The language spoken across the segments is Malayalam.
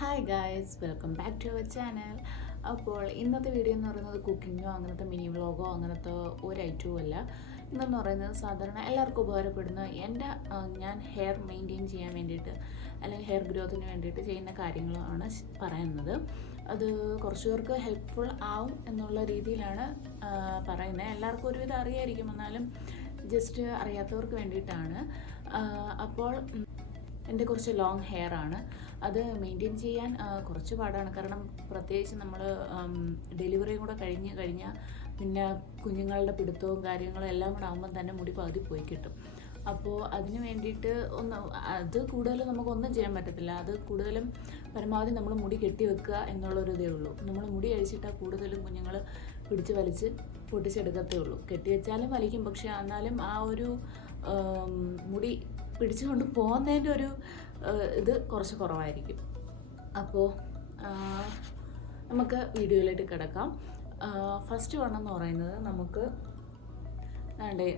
Hi guys, welcome back to our channel. അപ്പോൾ ഇന്നത്തെ വീഡിയോ എന്ന് പറയുന്നത് കുക്കിങ്ങോ അങ്ങനത്തെ മിനി വ്ളോഗോ അങ്ങനത്തെ ഒരു ഐറ്റവും അല്ല. ഇന്നെന്ന് പറയുന്നത് സാധാരണ എല്ലാവർക്കും ഉപകാരപ്പെടുന്ന ഞാൻ ഹെയർ മെയിൻറ്റെയിൻ ചെയ്യാൻ വേണ്ടിയിട്ട് അല്ലെങ്കിൽ ഹെയർ ഗ്രോത്തിന് വേണ്ടിയിട്ട് ചെയ്യുന്ന കാര്യങ്ങളാണ് പറയുന്നത്. അത് കുറച്ച് പേർക്ക് ഹെൽപ്ഫുൾ ആവും എന്നുള്ള രീതിയിലാണ് പറയുന്നത്. എല്ലാവർക്കും ഒരുവിധം അറിയായിരിക്കും, എന്നാലും ജസ്റ്റ് അറിയാത്തവർക്ക് വേണ്ടിയിട്ടാണ്. അപ്പോൾ എൻ്റെ കുറച്ച് ലോങ് ഹെയർ ആണ്. അത് മെയിൻറ്റെയിൻ ചെയ്യാൻ കുറച്ച് പാടാണ്. കാരണം പ്രത്യേകിച്ച് നമ്മൾ ഡെലിവറിയും കൂടെ കഴിഞ്ഞാൽ പിന്നെ കുഞ്ഞുങ്ങളുടെ പിടുത്തവും കാര്യങ്ങളും എല്ലാം കൂടെ ആകുമ്പം തന്നെ മുടി പകുതി പോയി കിട്ടും. അപ്പോൾ അതിന് വേണ്ടിയിട്ട് അത് കൂടുതലും നമുക്കൊന്നും ചെയ്യാൻ പറ്റത്തില്ല. അത് കൂടുതലും പരമാവധി നമ്മൾ മുടി കെട്ടി വെക്കുക എന്നുള്ളൊരു ഇതേ ഉള്ളൂ. നമ്മൾ മുടി അഴിച്ചിട്ടാൽ കൂടുതലും കുഞ്ഞുങ്ങൾ പിടിച്ച് വലിച്ച് പൊട്ടിച്ചെടുക്കത്തേ ഉള്ളൂ. കെട്ടി വെച്ചാലും വലിക്കും, പക്ഷേ എന്നാലും ആ ഒരു മുടി പിടിച്ചുകൊണ്ട് പോകുന്നതിൻ്റെ ഒരു ഇത് കുറച്ച് കുറവായിരിക്കും. അപ്പോൾ നമുക്ക് വീഡിയോയിലേക്ക് കിടക്കാം. ഫസ്റ്റ് വണ്ണെന്ന് പറയുന്നത് നമുക്ക്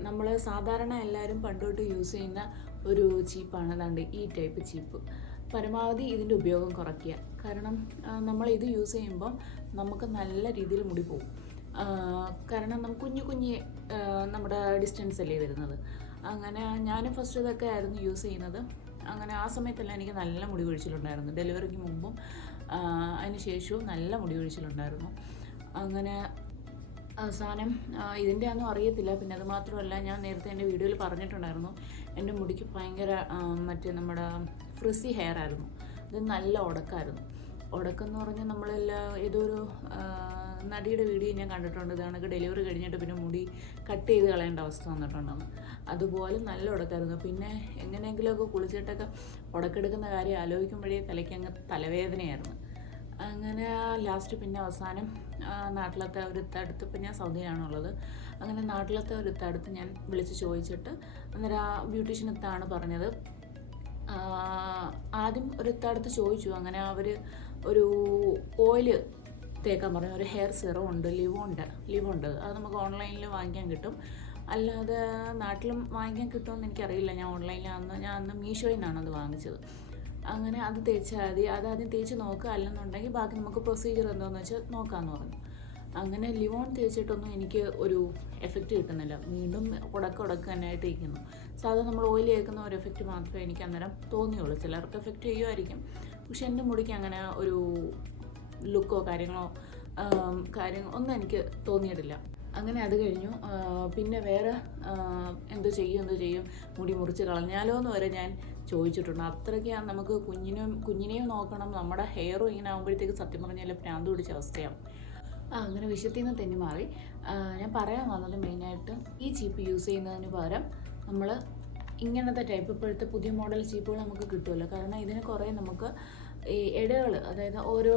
നമ്മൾ സാധാരണ എല്ലാവരും പണ്ടോട്ട് യൂസ് ചെയ്യുന്ന ഒരു ചീപ്പാണ്. ഈ ടൈപ്പ് ചീപ്പ്. പരമാവധി ഇതിൻ്റെ ഉപയോഗം കുറയ്ക്കുക. കാരണം നമ്മൾ ഇത് യൂസ് ചെയ്യുമ്പം നമുക്ക് നല്ല രീതിയിൽ മുടി പോകും. കാരണം കുഞ്ഞ് നമ്മുടെ ഡിസ്റ്റൻസ് അല്ലേ വരുന്നത്. അങ്ങനെ ഞാനും ഫസ്റ്റ് ഇതൊക്കെ ആയിരുന്നു യൂസ് ചെയ്യുന്നത്. അങ്ങനെ ആ സമയത്തെല്ലാം എനിക്ക് നല്ല മുടി കൊഴിച്ചിലുണ്ടായിരുന്നു. ഡെലിവറിക്ക് മുമ്പും അതിന് ശേഷവും നല്ല മുടി കൊഴിച്ചിലുണ്ടായിരുന്നു. അങ്ങനെ അവസാനം ഇതിൻ്റെ ഒന്നും അറിയത്തില്ല. പിന്നെ അത് മാത്രമല്ല, ഞാൻ നേരത്തെ എൻ്റെ വീഡിയോയിൽ പറഞ്ഞിട്ടുണ്ടായിരുന്നു, എൻ്റെ മുടിക്ക് ഭയങ്കര നമ്മുടെ ഫ്രിസി ഹെയർ ആയിരുന്നു. ഇത് നല്ല ഉടക്കായിരുന്നു. ഉടക്കെന്ന് പറഞ്ഞാൽ നമ്മളെല്ലാം ഏതൊരു നടിയുടെ വീഡിയോ ഞാൻ കണ്ടിട്ടുണ്ട്. ഇതാണെങ്കിൽ ഡെലിവറി കഴിഞ്ഞിട്ട് പിന്നെ മുടി കട്ട് ചെയ്ത് കളയേണ്ട അവസ്ഥ വന്നിട്ടുണ്ടെന്ന്. അതുപോലെ നല്ല ഉടക്കായിരുന്നു. പിന്നെ എങ്ങനെയെങ്കിലുമൊക്കെ കുളിച്ചിട്ടൊക്കെ ഉടക്കെടുക്കുന്ന കാര്യം ആലോചിക്കുമ്പോഴേ തലയ്ക്കങ്ങ് തലവേദനയായിരുന്നു. അങ്ങനെ ലാസ്റ്റ് പിന്നെ അവസാനം നാട്ടിലത്തെ ഒരു ഇത്തടുത്ത്, ഇപ്പം ഞാൻ സൗദിയിലാണുള്ളത്, അങ്ങനെ നാട്ടിലത്തെ ഒരു ഇത്തടുത്ത് ഞാൻ വിളിച്ച് ചോദിച്ചിട്ട് അന്നേരം ആ ബ്യൂട്ടീഷ്യൻ ഇത്താണ് പറഞ്ഞത്. ആദ്യം ഒരു ഇത്തടുത്ത് ചോദിച്ചു. അങ്ങനെ അവർ ഒരു ഓയില് തേക്കാൻ പറഞ്ഞു. ഒരു ഹെയർ സിറം ഉണ്ട്, ലിവുണ്ട്. അത് നമുക്ക് ഓൺലൈനിൽ വാങ്ങിക്കാൻ കിട്ടും. അല്ലാതെ നാട്ടിലും വാങ്ങിക്കാൻ കിട്ടുമെന്ന് എനിക്കറിയില്ല. ഞാൻ അന്ന് മീഷോയിൽ നിന്നാണ് അത് വാങ്ങിച്ചത്. അങ്ങനെ അത് തേച്ചാൽ മതി. അതാദ്യം തേച്ച് നോക്കുക, അല്ലെന്നുണ്ടെങ്കിൽ ബാക്കി നമുക്ക് പ്രൊസീജിയർ എന്താണെന്ന് വെച്ചാൽ നോക്കാമെന്ന് പറഞ്ഞു. അങ്ങനെ ലിവോൺ തേച്ചിട്ടൊന്നും എനിക്ക് ഒരു എഫക്റ്റ് കിട്ടുന്നില്ല. വീണ്ടും ഉടക്ക് തന്നെയായിട്ട് ഇരിക്കുന്നു. സാധാരണ നമ്മൾ ഓയിൽ തേക്കുന്ന ഒരു എഫക്റ്റ് മാത്രമേ എനിക്ക് അന്നേരം തോന്നിയുള്ളൂ. ചിലർക്ക് എഫക്റ്റ് ചെയ്യുമായിരിക്കും, പക്ഷെ എൻ്റെ മുടിക്ക് അങ്ങനെ ഒരു ലുക്കോ കാര്യങ്ങളോ ഒന്നും എനിക്ക് തോന്നിയിട്ടില്ല. അങ്ങനെ അത് കഴിഞ്ഞു. പിന്നെ വേറെ എന്ത് ചെയ്യും, മുടി മുറിച്ച് കളഞ്ഞാലോ എന്ന് വരെ ഞാൻ ചോദിച്ചിട്ടുണ്ട്. അത്രയ്ക്ക് നമുക്ക് കുഞ്ഞിനെയും നോക്കണം, നമ്മുടെ ഹെയറും ഇങ്ങനെ ആകുമ്പോഴത്തേക്ക് സത്യം പറഞ്ഞാൽ ഭ്രാന്ത് പിടിച്ച അവസ്ഥയാവും. അങ്ങനെ വിഷയത്തിൽ നിന്ന് തെന്നി മാറി. ഞാൻ പറയാൻ വന്നത് മെയിനായിട്ട് ഈ ചീപ്പ് യൂസ് ചെയ്യുന്നതിന് പകരം നമ്മൾ ഇങ്ങനത്തെ ടൈപ്പ് ഇപ്പോഴത്തെ പുതിയ മോഡൽ ചീപ്പുകൾ നമുക്ക് കിട്ടുമല്ലോ. കാരണം ഇതിന് കുറേ നമുക്ക് ഈ ഇടകൾ, അതായത് ഓരോ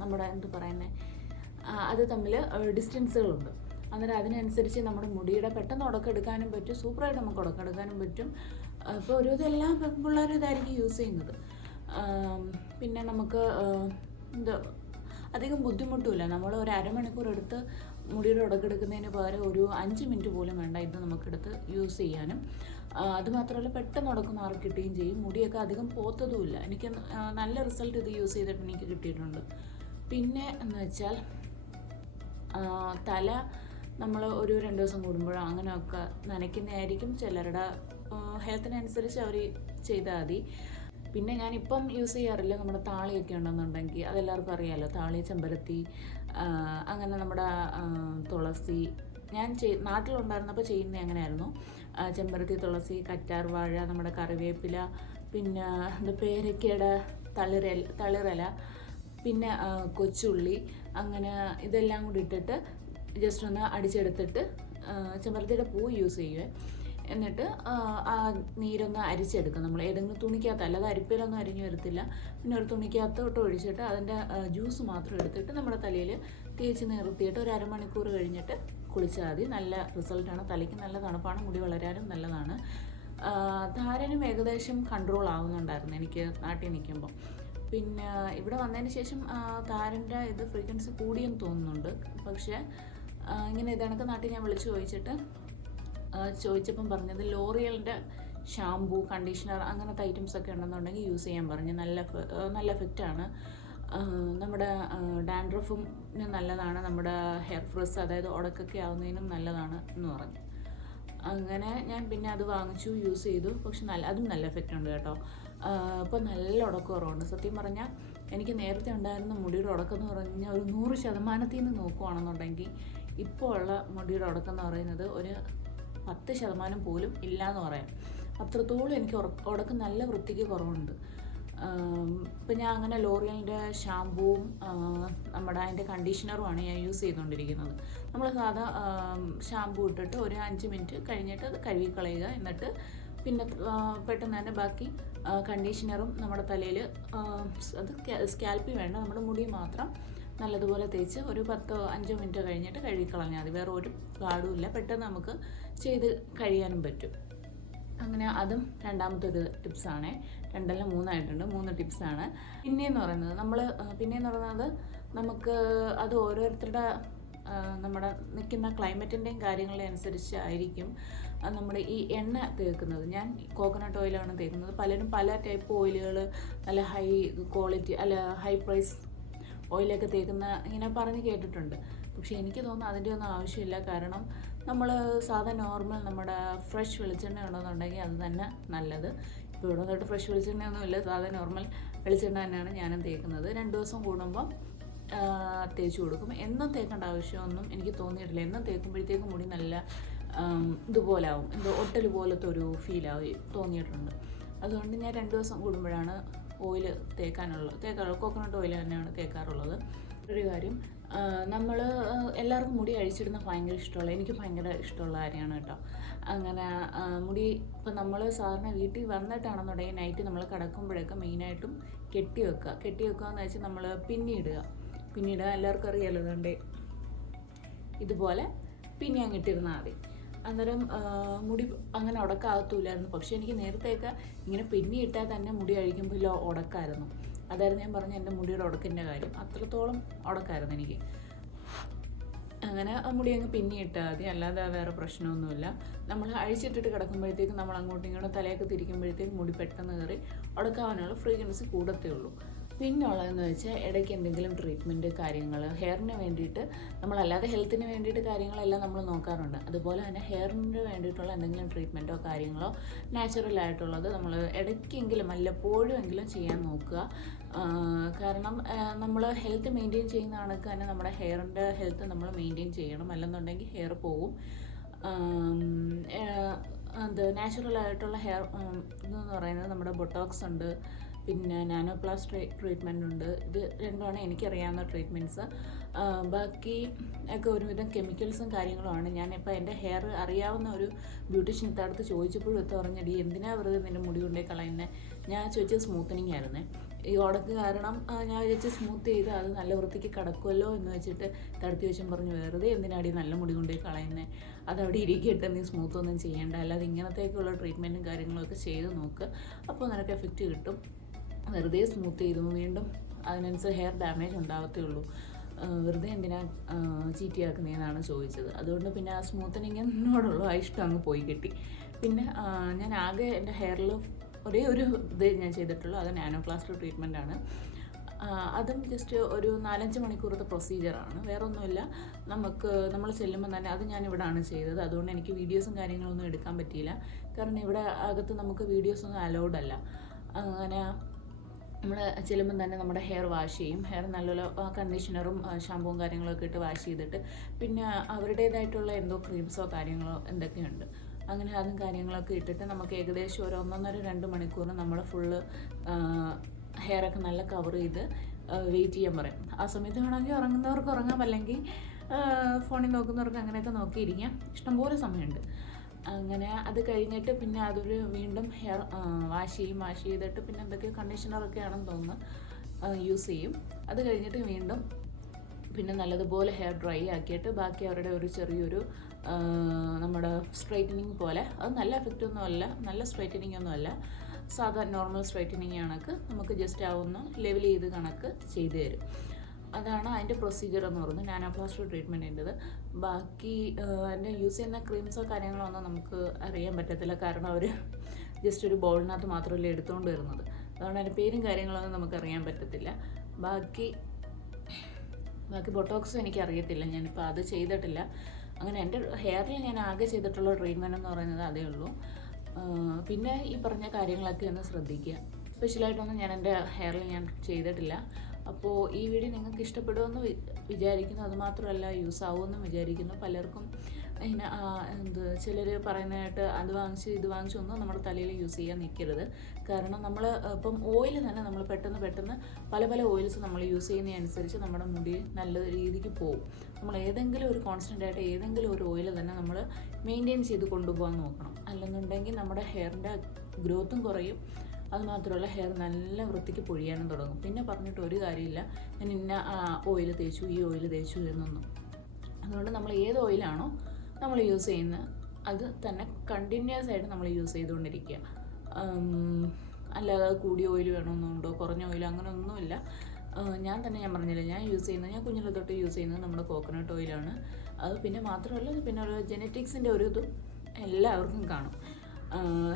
നമ്മുടെ അത് തമ്മിൽ ഡിസ്റ്റൻസുകളുണ്ട്. അന്നേരം അതിനനുസരിച്ച് നമ്മുടെ മുടിയുടെ പെട്ടെന്ന് ഉടക്കെടുക്കാനും പറ്റും, സൂപ്പറായിട്ട് നമുക്ക് ഉടക്കെടുക്കാനും പറ്റും. ഇപ്പോൾ ഒരുവിധം എല്ലാ പിള്ളേരും ഇതായിരിക്കും യൂസ് ചെയ്യുന്നത്. പിന്നെ നമുക്ക് അധികം ബുദ്ധിമുട്ടുമില്ല. നമ്മൾ ഒരു അരമണിക്കൂർ എടുത്ത് മുടിയുടെ ഉടക്കെടുക്കുന്നതിന് പകരം ഒരു 5 മിനിറ്റ് പോലും വേണ്ട ഇത് നമുക്കെടുത്ത് യൂസ് ചെയ്യാനും. അതുമാത്രമല്ല പെട്ടെന്ന് ഉടക്ക് മാറി കിട്ടുകയും ചെയ്യും. മുടിയൊക്കെ അധികം പോത്തതുമില്ല. എനിക്ക് നല്ല റിസൾട്ട് ഇത് യൂസ് ചെയ്തിട്ട് എനിക്ക് കിട്ടിയിട്ടുണ്ട്. പിന്നെ എന്ന് വെച്ചാൽ തല നമ്മൾ ഒരു 2 ദിവസം കൂടുമ്പോഴോ അങ്ങനെയൊക്കെ നനയ്ക്കുന്നതായിരിക്കും. ചിലരുടെ ഹെൽത്തിനനുസരിച്ച് അവർ ചെയ്താൽ മതി. പിന്നെ ഞാനിപ്പം യൂസ് ചെയ്യാറില്ല. നമ്മുടെ താളിയൊക്കെ ഉണ്ടെന്നുണ്ടെങ്കിൽ അതെല്ലാവർക്കും അറിയാമല്ലോ. താളി, ചെമ്പരത്തി, അങ്ങനെ നമ്മുടെ തുളസി. ഞാൻ നാട്ടിലുണ്ടായിരുന്നപ്പോൾ ചെയ്യുന്നത് അങ്ങനെയായിരുന്നു. ചെമ്പരത്തി, തുളസി, കറ്റാർ വാഴ, നമ്മുടെ കറിവേപ്പില, പിന്നെ പേരയ്ക്കയുടെ തളിരില, പിന്നെ കൊച്ചുള്ളി, അങ്ങനെ ഇതെല്ലാം കൂടി ഇട്ടിട്ട് ജസ്റ്റ് ഒന്ന് അടിച്ചെടുത്തിട്ട് ചെമ്പരത്തിയുടെ പൂ യൂസ് ചെയ്യുക. എന്നിട്ട് ആ നീരൊന്ന് അരിച്ചെടുക്കും. നമ്മൾ ഏതെങ്കിലും തുണിക്കകത്ത്, അല്ലാതെ അരിപ്പയിലൊന്നും അരിഞ്ഞു വരത്തില്ല. പിന്നെ ഒരു തുണിക്കകത്തോട്ട് ഒഴിച്ചിട്ട് അതിൻ്റെ ജ്യൂസ് മാത്രം എടുത്തിട്ട് നമ്മുടെ തലയിൽ തേച്ച് നിർത്തിയിട്ട് ഒരു അരമണിക്കൂർ കഴിഞ്ഞിട്ട് കുളിച്ചാൽ മതി. നല്ല റിസൾട്ടാണ്. തലയ്ക്ക് നല്ല തണുപ്പാണ്, മുടി വളരാനും നല്ലതാണ്. താരനും ഏകദേശം കൺട്രോൾ ആവുന്നുണ്ടായിരുന്നു എനിക്ക് നാട്ടിൽ നിൽക്കുമ്പോൾ. പിന്നെ ഇവിടെ വന്നതിന് ശേഷം താരൻ്റെ ഇത് ഫ്രീക്വൻസി കൂടിയെന്ന് തോന്നുന്നുണ്ട്. പക്ഷേ ഇങ്ങനെ ഇതണക്ക് നാട്ടിൽ ഞാൻ വിളിച്ച് ചോദിച്ചപ്പം പറഞ്ഞത് ലോറിയലിൻ്റെ ഷാംപൂ, കണ്ടീഷണർ അങ്ങനത്തെ ഐറ്റംസൊക്കെ ഉണ്ടെന്നുണ്ടെങ്കിൽ യൂസ് ചെയ്യാൻ പറഞ്ഞു. നല്ല എഫക്റ്റാണ്. നമ്മുടെ ഡാൻഡ്രഫിന് നല്ലതാണ്, നമ്മുടെ ഹെയർ ഫ്രിസ് അതായത് ഉടക്കൊക്കെ ആവുന്നതിനും നല്ലതാണ് എന്ന് പറഞ്ഞു. അങ്ങനെ ഞാൻ പിന്നെ അത് വാങ്ങിച്ചു, യൂസ് ചെയ്തു. പക്ഷെ അതും നല്ല എഫക്റ്റ് ഉണ്ട് കേട്ടോ. ഇപ്പോൾ നല്ല ഉടക്കം കുറവുണ്ട്. സത്യം പറഞ്ഞാൽ എനിക്ക് നേരത്തെ ഉണ്ടായിരുന്ന മുടിയുടെ ഉടക്കം എന്ന് പറഞ്ഞാൽ ഒരു 100% നിന്ന് നോക്കുവാണെന്നുണ്ടെങ്കിൽ ഇപ്പോൾ ഉള്ള മുടിയുടെ ഉടക്കം എന്ന് പറയുന്നത് ഒരു 10% പോലും ഇല്ല എന്ന് പറയാം. അത്രത്തോളം എനിക്ക് ഉടക്കം നല്ല വൃത്തിക്ക് കുറവുണ്ട്. ഇപ്പം ഞാൻ അങ്ങനെ ലോറിയലിൻ്റെ ഷാമ്പൂവും നമ്മുടെ അതിൻ്റെ കണ്ടീഷണറുമാണ് ഞാൻ യൂസ് ചെയ്തുകൊണ്ടിരിക്കുന്നത്. നമ്മൾ സാധാ ഷാമ്പൂ ഇട്ടിട്ട് ഒരു 5 മിനിറ്റ് കഴിഞ്ഞിട്ട് അത് കഴുകിക്കളയുക. എന്നിട്ട് പിന്നെ പെട്ടെന്ന് തന്നെ ബാക്കി കണ്ടീഷണറും നമ്മുടെ തലയിൽ അത് സ്കാൽപ്പിൽ വേണ്ട, നമ്മുടെ മുടി മാത്രം നല്ലതുപോലെ തേച്ച് ഒരു 10-5 മിനിറ്റ് കഴിഞ്ഞിട്ട് കഴുകിക്കളഞ്ഞാൽ മതി. വേറെ ഒരു പാടും ഇല്ല, പെട്ടെന്ന് നമുക്ക് ചെയ്ത് കഴിയാനും പറ്റും. അങ്ങനെ അതും രണ്ടാമത്തെ ഒരു ടിപ്സാണ്. 2-3 3 ടിപ്സാണ്. പിന്നെയെന്ന് പറയുന്നത് നമുക്ക് അത് ഓരോരുത്തരുടെ നമ്മുടെ നിൽക്കുന്ന ക്ലൈമറ്റിൻ്റെയും കാര്യങ്ങളെ അനുസരിച്ച് ആയിരിക്കും നമ്മുടെ ഈ എണ്ണ തേക്കുന്നത്. ഞാൻ കോക്കനട്ട് ഓയിലാണ് തേക്കുന്നത്. പലരും പല ടൈപ്പ് ഓയിലുകൾ, നല്ല ഹൈ ക്വാളിറ്റി ഹൈ പ്രൈസ് ഓയിലൊക്കെ തേക്കുന്ന ഇങ്ങനെ പറഞ്ഞ് കേട്ടിട്ടുണ്ട്. പക്ഷേ എനിക്ക് തോന്നുന്നു അതിൻ്റെ ഒന്നും ആവശ്യമില്ല. കാരണം നമ്മൾ സാധാ നോർമൽ നമ്മുടെ ഫ്രഷ് വെളിച്ചെണ്ണ ഉണ്ടെന്നുണ്ടെങ്കിൽ അത് തന്നെ നല്ലത്. ഇപ്പോൾ ഇവിടെ തൊട്ട് ഫ്രഷ് വെളിച്ചെണ്ണയൊന്നുമില്ല, സാധാ നോർമൽ വെളിച്ചെണ്ണ തന്നെയാണ് ഞാനും തേക്കുന്നത്. 2 ദിവസം കൂടുമ്പോൾ തേച്ച് കൊടുക്കും. എന്നും തേക്കേണ്ട ആവശ്യമൊന്നും എനിക്ക് തോന്നിയിട്ടില്ല. എന്നും തേക്കുമ്പോഴത്തേക്കും മുടി നല്ല ഇതുപോലാവും, എന്തോ ഒട്ടൽ പോലത്തെ ഒരു ഫീലായി തോന്നിയിട്ടുണ്ട്. അതുകൊണ്ട് ഞാൻ 2 ദിവസം കൂടുമ്പോഴാണ് ഓയിൽ തേക്കാറുള്ളത്. കോക്കനട്ട് ഓയിൽ തന്നെയാണ് തേക്കാറുള്ളത്. ഒരു കാര്യം, നമ്മൾ എല്ലാവർക്കും മുടി അഴിച്ചിടുന്ന എനിക്ക് ഭയങ്കര ഇഷ്ടമുള്ള കാര്യമാണ് കേട്ടോ. അങ്ങനെ മുടി ഇപ്പം നമ്മൾ സാധാരണ വീട്ടിൽ വന്നിട്ടാണെന്നുണ്ടെങ്കിൽ നൈറ്റ് നമ്മൾ കിടക്കുമ്പോഴൊക്കെ മെയിനായിട്ടും കെട്ടി വെക്കുക എന്ന് വെച്ചാൽ നമ്മൾ പിന്നിടുക. എല്ലാവർക്കും അറിയാലോ. അതുകൊണ്ട് ഇതുപോലെ പിന്നെ അങ്ങിട്ടിരുന്നാൽ മതി. അന്നേരം മുടി അങ്ങനെ ഉടക്കാകത്തൂലായിരുന്നു. പക്ഷെ എനിക്ക് നേരത്തെയൊക്കെ ഇങ്ങനെ പിന്നിയിട്ടാൽ തന്നെ മുടി അഴിക്കുമ്പോൾ ഉടക്കായിരുന്നു. അതായിരുന്നു ഞാൻ പറഞ്ഞ എൻ്റെ മുടിയുടെ ഉടക്കിൻ്റെ കാര്യം. അത്രത്തോളം ഉടക്കായിരുന്നു എനിക്ക്. അങ്ങനെ മുടി അങ്ങ് പിന്നിയിട്ടാൽ മതി, അല്ലാതെ വേറെ പ്രശ്നമൊന്നുമില്ല. നമ്മൾ അഴിച്ചിട്ടിട്ട് കിടക്കുമ്പോഴത്തേക്കും നമ്മൾ അങ്ങോട്ടും ഇങ്ങോട്ടും തലയൊക്കെ തിരിക്കുമ്പോഴത്തേക്കും മുടി പെട്ടെന്ന് കയറി ഉടക്കാവാനുള്ള ഫ്രീക്വൻസി കൂടത്തേ ഉള്ളൂ. പിന്നുള്ളതെന്ന് വെച്ചാൽ ഇടയ്ക്ക് എന്തെങ്കിലും ട്രീറ്റ്മെൻറ്റ് കാര്യങ്ങൾ ഹെയറിന് വേണ്ടിയിട്ട്, നമ്മളല്ലാതെ ഹെൽത്തിന് വേണ്ടിയിട്ട് കാര്യങ്ങളെല്ലാം നമ്മൾ നോക്കാറുണ്ട്. അതുപോലെ തന്നെ ഹെയറിന് വേണ്ടിയിട്ടുള്ള എന്തെങ്കിലും ട്രീറ്റ്മെൻറ്റോ കാര്യങ്ങളോ നാച്ചുറലായിട്ടുള്ളത് നമ്മൾ ഇടയ്ക്കെങ്കിലും വല്ലപ്പോഴും എങ്കിലും ചെയ്യാൻ നോക്കുക. കാരണം നമ്മൾ ഹെൽത്ത് മെയിൻറ്റെയിൻ ചെയ്യുന്ന കണക്ക് തന്നെ നമ്മുടെ ഹെയറിൻ്റെ ഹെൽത്ത് നമ്മൾ മെയിൻറ്റെയിൻ ചെയ്യണം. അല്ലെന്നുണ്ടെങ്കിൽ ഹെയർ പോവും. നാച്ചുറലായിട്ടുള്ള ഹെയർ എന്ന് പറയുന്നത് നമ്മുടെ ബൊട്ടോക്സ് ഉണ്ട്, പിന്നെ നാനോപ്ലാസ്റ്റ് ട്രീറ്റ്മെൻ്റ് ഉണ്ട്. ഇത് രണ്ടുമാണ് എനിക്കറിയാവുന്ന ട്രീറ്റ്മെൻറ്റ്സ്. ബാക്കി ഒക്കെ ഒരുവിധം കെമിക്കൽസും കാര്യങ്ങളുമാണ്. ഞാനിപ്പോൾ എൻ്റെ ഹെയർ അറിയാവുന്ന ഒരു ബ്യൂട്ടീഷ്യൻ അടുത്ത് ചോദിച്ചപ്പോഴും പറഞ്ഞടി എന്തിനാ വെറുതെ നിൻ്റെ മുടി കൊണ്ടേ കളയുന്നത്. ഞാൻ ചോദിച്ചത് സ്മൂത്തനിങ് ആയിരുന്നേ. ഈ ഉടക്ക് കാരണം ഞാൻ വിചാരിച്ച് സ്മൂത്ത് ചെയ്ത് അത് നല്ല വൃത്തിക്ക് കിടക്കുമല്ലോ എന്ന് വെച്ചിട്ട് തടുത്തി വെച്ചും പറഞ്ഞു വെറുതെ എന്തിനാടി നല്ല മുടി കൊണ്ടേ കളയുന്നത്, അതവിടെ ഇരിക്കട്ടെ, നീ സ്മൂത്തൊന്നും ചെയ്യേണ്ട, അല്ലാതെ ഇങ്ങനത്തേക്കുള്ള ട്രീറ്റ്മെൻറ്റും കാര്യങ്ങളൊക്കെ ചെയ്ത് നോക്ക്, അപ്പോൾ നിനക്ക് എഫക്റ്റ് കിട്ടും. വെറുതെ സ്മൂത്ത് ചെയ്തു വീണ്ടും അതിനനുസരിച്ച് ഹെയർ ഡാമേജ് ഉണ്ടാവത്തേ ഉള്ളൂ. വെറുതെ എന്തിനാ ചീറ്റിയാക്കുന്നതെന്നാണ് ചോദിച്ചത്. അതുകൊണ്ട് പിന്നെ ആ സ്മൂത്തനിങ്ങിനോടുള്ള ആ ഇഷ്ടം അങ്ങ് പോയി കിട്ടി. പിന്നെ ഞാൻ ആകെ എൻ്റെ ഹെയറിൽ ഒരേ ഒരു ഇത് ഞാൻ ചെയ്തിട്ടുള്ളൂ, അത് നാനോപ്ലാസ്റ്റ് ട്രീറ്റ്മെൻറ്റാണ്. അതും ജസ്റ്റ് ഒരു 4-5 മണിക്കൂറത്തെ പ്രൊസീജിയറാണ്, വേറെ ഒന്നുമില്ല. നമ്മൾ ചെല്ലുമ്പോൾ തന്നെ അത് ഞാൻ ഇവിടെയാണ് ചെയ്തത്. അതുകൊണ്ട് എനിക്ക് വീഡിയോസും കാര്യങ്ങളൊന്നും എടുക്കാൻ പറ്റിയില്ല. കാരണം ഇവിടെ അകത്ത് നമുക്ക് വീഡിയോസൊന്നും അലൗഡ് അല്ല. അങ്ങനെ നമ്മൾ ചെല്ലുമ്പം തന്നെ നമ്മുടെ ഹെയർ വാഷ് ചെയ്യും. ഹെയർ നല്ലപോലെ കണ്ടീഷണറും ഷാമ്പുവും കാര്യങ്ങളൊക്കെ ഇട്ട് വാഷ് ചെയ്തിട്ട് പിന്നെ അവരുടേതായിട്ടുള്ള എന്തോ ക്രീംസോ കാര്യങ്ങളോ എന്തൊക്കെയുണ്ട്, അങ്ങനെ അതും കാര്യങ്ങളൊക്കെ ഇട്ടിട്ട് നമുക്ക് ഏകദേശം ഒരു 1.5-2 മണിക്കൂറിന് നമ്മൾ ഫുള്ള് ഹെയറൊക്കെ നല്ല കവർ ചെയ്ത് വെയിറ്റ് ചെയ്യാൻ പറയും. ആ സമയത്ത് വേണമെങ്കിൽ ഉറങ്ങുന്നവർക്ക് ഉറങ്ങാം, അല്ലെങ്കിൽ ഫോണിൽ നോക്കുന്നവർക്ക് അങ്ങനെയൊക്കെ നോക്കിയിരിക്കാം. ഇഷ്ടംപോലെ സമയമുണ്ട്. അങ്ങനെ അത് കഴിഞ്ഞിട്ട് പിന്നെ അതൊരു വീണ്ടും ഹെയർ വാഷ് ചെയ്തിട്ട് പിന്നെ എന്തൊക്കെയോ കണ്ടീഷണറൊക്കെ ആണെന്ന് തോന്നുന്നു യൂസ് ചെയ്യും. അത് കഴിഞ്ഞിട്ട് വീണ്ടും പിന്നെ നല്ലതുപോലെ ഹെയർ ഡ്രൈ ആക്കിയിട്ട് ബാക്കി അവരുടെ ഒരു ചെറിയൊരു നമ്മുടെ സ്ട്രൈറ്റനിങ് പോലെ, അത് നല്ല എഫക്റ്റൊന്നും അല്ല, നല്ല സ്ട്രൈറ്റനിങ് ഒന്നും അല്ല, സാധാ നോർമൽ സ്ട്രൈറ്റനിങ് കണക്ക് നമുക്ക് ജസ്റ്റ് ആവുന്ന ലെവൽ ചെയ്ത് കണക്ക് ചെയ്തു തരും. അതാണ് അതിൻ്റെ പ്രൊസീജിയർ എന്ന് പറയുന്നത്, നാനോപ്ലാസ്റ്റ് ട്രീറ്റ്മെൻറ്റിൻ്റെത്. ബാക്കി എൻ്റെ യൂസ് ചെയ്യുന്ന ക്രീംസോ കാര്യങ്ങളോ ഒന്നും നമുക്ക് അറിയാൻ പറ്റത്തില്ല. കാരണം അവർ ജസ്റ്റ് ഒരു ബൗളിനകത്ത് മാത്രമല്ലേ എടുത്തുകൊണ്ട് വരുന്നത്. അതുകൊണ്ട് അതിൻ്റെ പേരും കാര്യങ്ങളൊന്നും നമുക്കറിയാൻ പറ്റത്തില്ല. ബാക്കി ബൊട്ടോക്സ് എനിക്കറിയത്തില്ല, ഞാനിപ്പോൾ അത് ചെയ്തിട്ടില്ല. അങ്ങനെ എൻ്റെ ഹെയറിൽ ഞാൻ ആകെ ചെയ്തിട്ടുള്ള ട്രീറ്റ്മെൻറ്റ് എന്ന് പറയുന്നത് അതേ ഉള്ളൂ. പിന്നെ ഈ പറഞ്ഞ കാര്യങ്ങളൊക്കെ ഒന്ന് ശ്രദ്ധിക്കുക. സ്പെഷ്യലായിട്ടൊന്നും ഞാൻ എൻ്റെ ഹെയറിൽ ഞാൻ ചെയ്തിട്ടില്ല. അപ്പോൾ ഈ വീഡിയോ നിങ്ങൾക്ക് ഇഷ്ടപ്പെടുമെന്ന് വിചാരിക്കുന്നു. അതുമാത്രമല്ല യൂസ് ആവുമെന്നും വിചാരിക്കുന്നു. പലർക്കും ഇങ്ങനെ ചിലർ പറയുന്നതായിട്ട് അത് വാങ്ങിച്ച് ഇത് വാങ്ങിച്ചൊന്നും നമ്മുടെ തലയിൽ യൂസ് ചെയ്യാൻ നിൽക്കരുത്. കാരണം നമ്മൾ ഇപ്പം ഓയിൽ തന്നെ നമ്മൾ പെട്ടെന്ന് പല ഓയിൽസ് നമ്മൾ യൂസ് ചെയ്യുന്നതനുസരിച്ച് നമ്മുടെ മുടി നല്ല രീതിക്ക് പോകും. നമ്മൾ ഏതെങ്കിലും ഒരു കോൺസ്റ്റൻ്റ് ആയിട്ട് ഏതെങ്കിലും ഒരു ഓയിൽ തന്നെ നമ്മൾ മെയിൻറ്റെയിൻ ചെയ്ത് കൊണ്ടുപോകാൻ നോക്കണം. അല്ലെന്നുണ്ടെങ്കിൽ നമ്മുടെ ഹെയറിൻ്റെ ഗ്രോത്തും കുറയും. അതുമാത്രമല്ല ഹെയർ നല്ല വൃത്തിക്ക് പൊഴിയാനും തുടങ്ങും. പിന്നെ പറഞ്ഞിട്ട് ഒരു കാര്യമില്ല, ഞാൻ ഇന്ന ഓയിൽ തേച്ചു ഈ ഓയിൽ തേച്ചു എന്നൊന്നും. അതുകൊണ്ട് നമ്മൾ ഏത് ഓയിലാണോ നമ്മൾ യൂസ് ചെയ്യുന്നത് അത് തന്നെ കണ്ടിന്യൂസ് ആയിട്ട് നമ്മൾ യൂസ് ചെയ്തുകൊണ്ടിരിക്കുക. അല്ലാതെ കൂടിയ ഓയിൽ വേണമെന്നുണ്ടോ കുറഞ്ഞ ഓയിൽ അങ്ങനെയൊന്നുമില്ല. ഞാൻ പറഞ്ഞില്ല, ഞാൻ കുഞ്ഞിലെ തൊട്ട് യൂസ് ചെയ്യുന്നത് നമ്മുടെ കോക്കനട്ട് ഓയിലാണ്. അത് പിന്നെ മാത്രമല്ല പിന്നെ ഒരു ജെനറ്റിക്സിൻ്റെ ഒരു ഇതും എല്ലാവർക്കും കാണും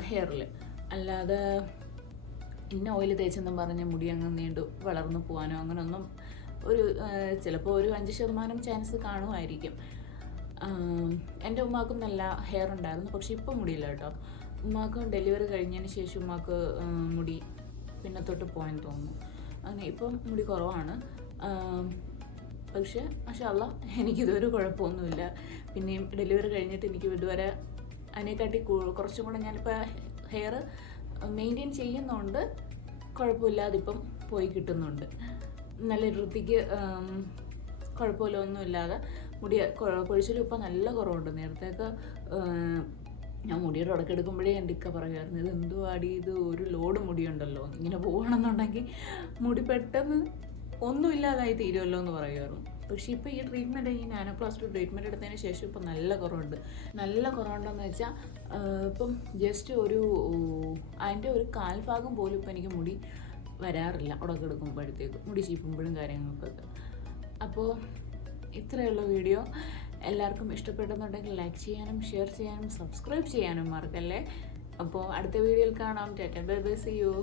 ഹെയറിൽ. അല്ലാതെ ഇന്ന ഓയിൽ തേച്ചെന്നും പറഞ്ഞ് മുടി അങ്ങ് നീണ്ടു വളർന്നു പോകാനോ അങ്ങനെയൊന്നും ചിലപ്പോൾ ഒരു 5% ചാൻസ് കാണുമായിരിക്കും. എൻ്റെ ഉമ്മാക്കും നല്ല ഹെയർ ഉണ്ടായിരുന്നു, പക്ഷെ ഇപ്പം മുടിയില്ല കേട്ടോ. ഉമ്മാക്ക് ഡെലിവറി കഴിഞ്ഞതിന് ശേഷം ഉമ്മാക്ക് മുടി പിന്നെ തൊട്ട് പോകാൻ തോന്നുന്നു. അങ്ങനെ ഇപ്പം മുടി കുറവാണ്. പക്ഷേ മാഷാ അല്ലാ എനിക്കിതൊരു കുഴപ്പമൊന്നുമില്ല. പിന്നെയും ഡെലിവറി കഴിഞ്ഞിട്ട് എനിക്ക് ഇതുവരെ അതിനെക്കാട്ടി കുറച്ചും കൂടെ ഞാനിപ്പോൾ ഹെയർ മെയിൻറ്റെയിൻ ചെയ്യുന്നുണ്ട്. കുഴപ്പമില്ലാതിപ്പം പോയി കിട്ടുന്നുണ്ട്. നല്ല വൃത്തിക്ക് കുഴപ്പമില്ല ഒന്നുമില്ലാതെ മുടി പൊഴിച്ചിലും ഇപ്പം നല്ല കുറവുണ്ട്. നേരത്തെയൊക്കെ ഞാൻ മുടിയുടെ ഉടക്കെടുക്കുമ്പോഴേ എൻ്റെ ഇക്ക പറയുമായിരുന്നു, ഇത് എന്തുവാടി ഇത് ഒരു ലോഡ് മുടിയുണ്ടല്ലോ, ഇങ്ങനെ പോകണമെന്നുണ്ടെങ്കിൽ മുടി പെട്ടെന്ന് ഒന്നുമില്ലാതായി തീരുമല്ലോ എന്ന് പറയുമായിരുന്നു. പക്ഷേ ഇപ്പോൾ ഈ ട്രീറ്റ്മെൻറ്റ് ഈ നാനോപ്ലാസ്റ്റി ട്രീറ്റ്മെൻറ്റ് എടുത്തതിന് ശേഷം ഇപ്പം നല്ല കുറവുണ്ടെന്ന് വെച്ചാൽ ഇപ്പം ജസ്റ്റ് അതിൻ്റെ ഒരു കാൽഭാഗം പോലും ഇപ്പം എനിക്ക് മുടി വരാറില്ല ഉടക്കെടുക്കുമ്പോഴത്തേക്ക്, മുടി ചീപ്പുമ്പോഴും കാര്യങ്ങൾക്കൊക്കെ. അപ്പോൾ ഇത്രയുള്ള വീഡിയോ എല്ലാവർക്കും ഇഷ്ടപ്പെട്ടെന്നുണ്ടെങ്കിൽ ലൈക്ക് ചെയ്യാനും ഷെയർ ചെയ്യാനും സബ്സ്ക്രൈബ് ചെയ്യാനും മറക്കല്ലേ. അപ്പോൾ അടുത്ത വീഡിയോയിൽ കാണാം. Tata bye bye, see U.